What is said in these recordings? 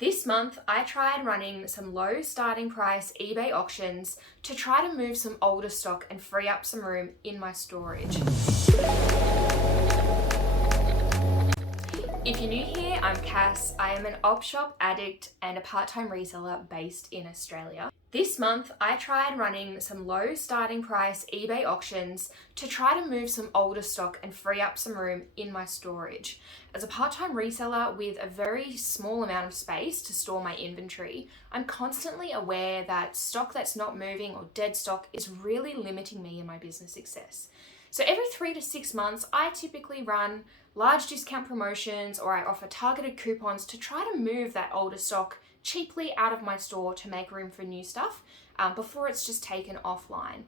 This month, I tried running some low starting price eBay auctions to try to move some older stock and free up some room in my storage. If you're new here, I'm Cass. I am an op shop addict and a part-time reseller based in Australia. This month, I tried running some low starting price eBay auctions to try to move some older stock and free up some room in my storage. As a part-time reseller with a very small amount of space to store my inventory, I'm constantly aware that stock that's not moving or dead stock is really limiting me in my business success. So every 3 to 6 months, I typically run large discount promotions or I offer targeted coupons to try to move that older stock cheaply out of my store to make room for new stuff before it's just taken offline.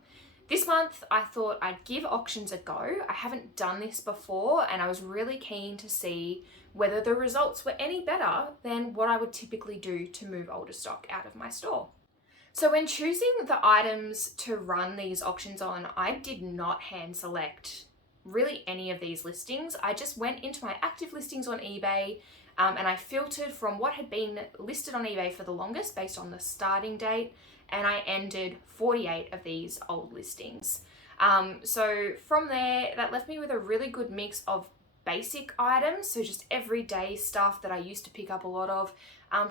This month, I thought I'd give auctions a go. I haven't done this before and I was really keen to see whether the results were any better than what I would typically do to move older stock out of my store. So when choosing the items to run these auctions on, I did not hand select really any of these listings. I just went into my active listings on eBay and I filtered from what had been listed on eBay for the longest based on the starting date, and I ended 48 of these old listings. So from there, that left me with a really good mix of basic items, so just everyday stuff that I used to pick up a lot of,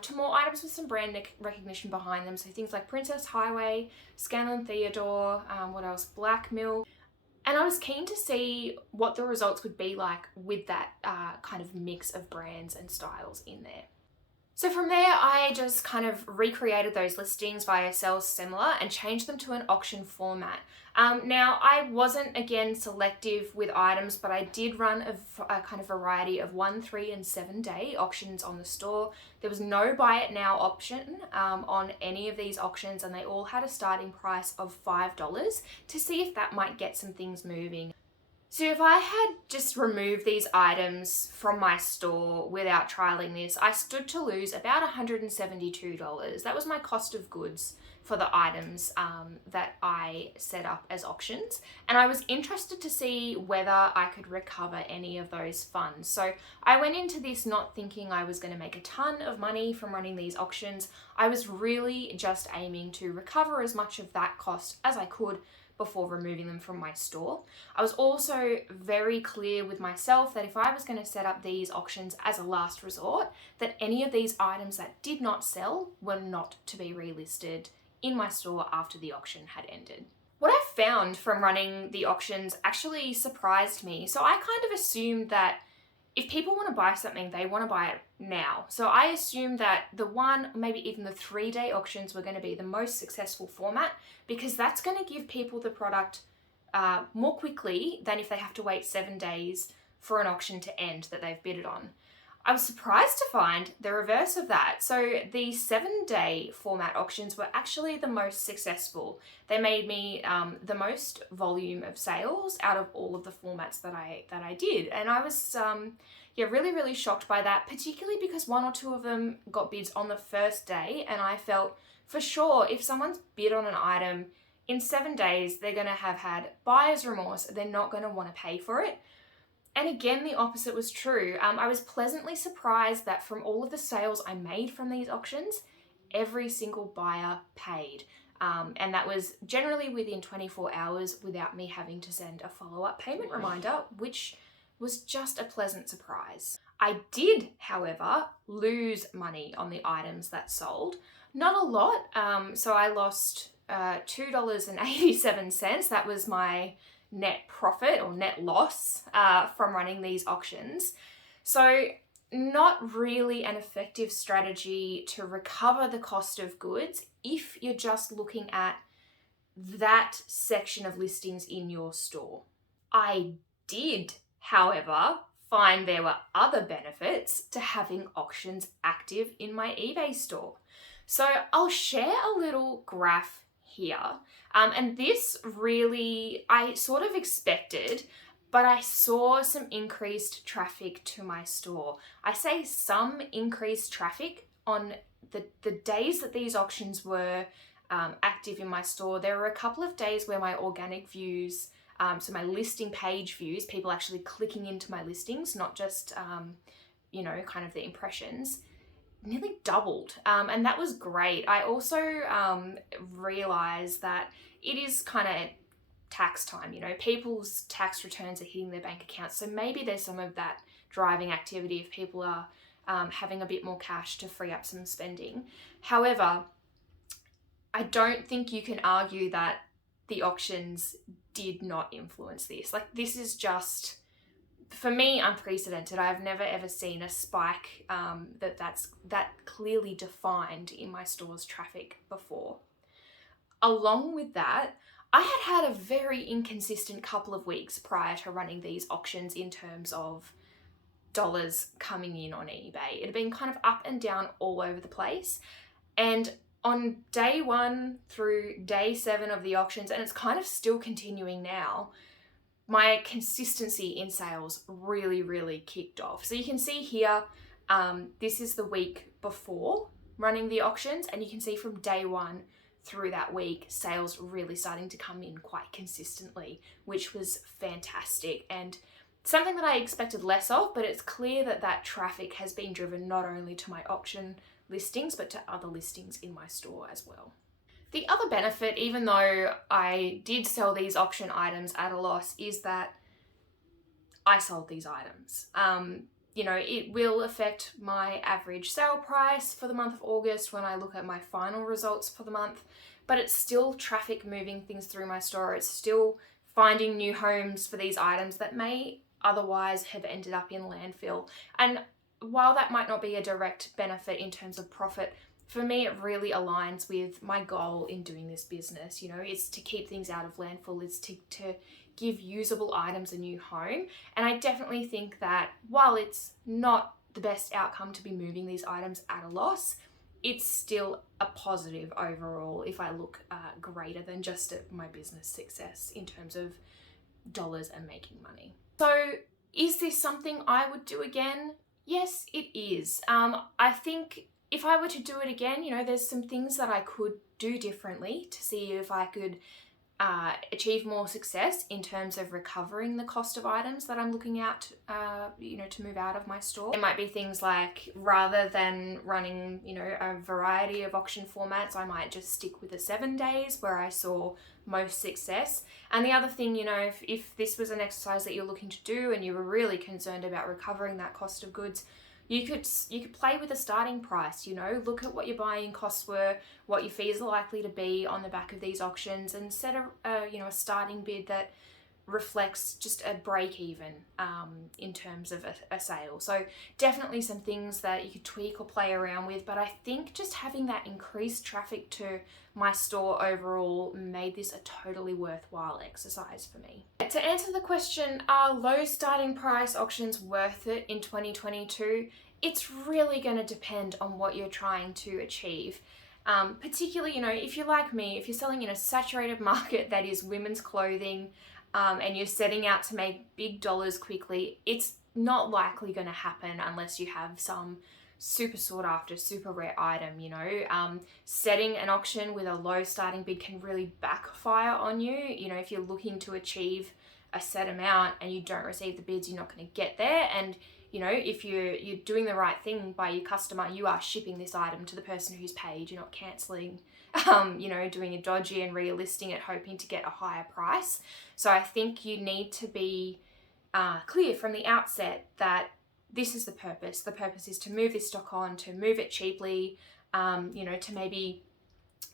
to more items with some brand recognition behind them. So things like Princess Highway, Scanlan Theodore, what else? Black Mill. And I was keen to see what the results would be like with that kind of mix of brands and styles in there. So from there, I just kind of recreated those listings via Sell Similar and changed them to an auction format. Now, I wasn't, again, selective with items, but I did run a kind of variety of 1, 3, and 7 day auctions on the store. There was no buy it now option on any of these auctions, and they all had a starting price of $5 to see if that might get some things moving. So if I had just removed these items from my store without trialing this, I stood to lose about $172. That was my cost of goods for the items that I set up as auctions. And I was interested to see whether I could recover any of those funds. So I went into this not thinking I was going to make a ton of money from running these auctions. I was really just aiming to recover as much of that cost as I could before removing them from my store. I was also very clear with myself that if I was going to set up these auctions as a last resort, that any of these items that did not sell were not to be relisted in my store after the auction had ended. What I found from running the auctions actually surprised me. So I kind of assumed that if people want to buy something, they want to buy it now. So I assumed that the 1, maybe even the 3 day auctions were going to be the most successful format, because that's going to give people the product more quickly than if they have to wait 7 days for an auction to end that they've bidded on. I was surprised to find the reverse of that. So the 7 day format auctions were actually the most successful. They made me the most volume of sales out of all of the formats that I did. And I was really, really shocked by that, particularly because 1 or 2 of them got bids on the first day. And I felt for sure if someone's bid on an item in 7 days, they're going to have had buyer's remorse. They're not going to want to pay for it. And again, the opposite was true. I was pleasantly surprised that from all of the sales I made from these auctions, every single buyer paid. And that was generally within 24 hours without me having to send a follow-up payment reminder, which was just a pleasant surprise. I did, however, lose money on the items that sold. Not a lot. So I lost $2.87. That was my net profit or net loss from running these auctions. So not really an effective strategy to recover the cost of goods if you're just looking at that section of listings in your store. I did, however, find there were other benefits to having auctions active in my eBay store. So I'll share a little graph here. And this really, I sort of expected, but I saw some increased traffic to my store. I say some increased traffic on the days that these auctions were active in my store. There were a couple of days where my organic views, so my listing page views, people actually clicking into my listings, not just, kind of the impressions, nearly doubled, and that was great. I also realized that it is kind of tax time, you know, people's tax returns are hitting their bank accounts, so maybe there's some of that driving activity if people are having a bit more cash to free up some spending. However, I don't think you can argue that the auctions did not influence this. Like, this is just, for me, unprecedented. I've never ever seen a spike that's that clearly defined in my store's traffic before. Along with that, I had a very inconsistent couple of weeks prior to running these auctions in terms of dollars coming in on eBay. It had been kind of up and down all over the place. And on day 1 through day 7 of the auctions, and it's kind of still continuing now, my consistency in sales really kicked off. So you can see here, this is the week before running the auctions, and you can see from day 1 through that week, sales really starting to come in quite consistently, which was fantastic and something that I expected less of, but it's clear that that traffic has been driven not only to my auction listings, but to other listings in my store as well. The other benefit, even though I did sell these auction items at a loss, is that I sold these items. You know, it will affect my average sale price for the month of August when I look at my final results for the month, but it's still traffic moving things through my store. It's still finding new homes for these items that may otherwise have ended up in landfill. And while that might not be a direct benefit in terms of profit, for me, it really aligns with my goal in doing this business. You know, it's to keep things out of landfill, it's to give usable items a new home. And I definitely think that while it's not the best outcome to be moving these items at a loss, it's still a positive overall if I look greater than just at my business success in terms of dollars and making money. So is this something I would do again? Yes, it is. I think if I were to do it again, you know, there's some things that I could do differently to see if I could achieve more success in terms of recovering the cost of items that I'm looking at, you know, to move out of my store. It might be things like, rather than running, you know, a variety of auction formats, I might just stick with the 7 days where I saw most success. And the other thing, you know, if this was an exercise that you're looking to do and you were really concerned about recovering that cost of goods, you could play with a starting price, you know, look at what your buying costs were, what your fees are likely to be on the back of these auctions, and set a starting bid that reflects just a break even in terms of a sale. So definitely some things that you could tweak or play around with, but I think just having that increased traffic to my store overall made this a totally worthwhile exercise for me. To answer the question, are low starting price auctions worth it in 2022? It's really going to depend on what you're trying to achieve. Particularly, you know, if you're like me, if you're selling in a saturated market that is women's clothing, and you're setting out to make big dollars quickly, it's not likely going to happen unless you have some super sought after, super rare item, you know. Setting an auction with a low starting bid can really backfire on you. You know, if you're looking to achieve a set amount and you don't receive the bids, you're not going to get there. And, you know, if you're doing the right thing by your customer, you are shipping this item to the person who's paid. You're not cancelling, you know, doing a dodgy and relisting it, hoping to get a higher price. So I think you need to be clear from the outset that this is the purpose. The purpose is to move this stock on, to move it cheaply, you know, to maybe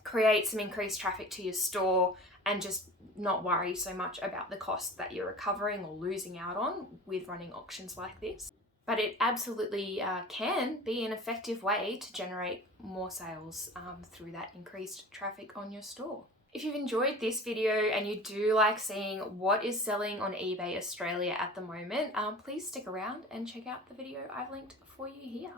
create some increased traffic to your store and just not worry so much about the cost that you're recovering or losing out on with running auctions like this. But it absolutely can be an effective way to generate more sales through that increased traffic on your store. If you've enjoyed this video and you do like seeing what is selling on eBay Australia at the moment, please stick around and check out the video I've linked for you here.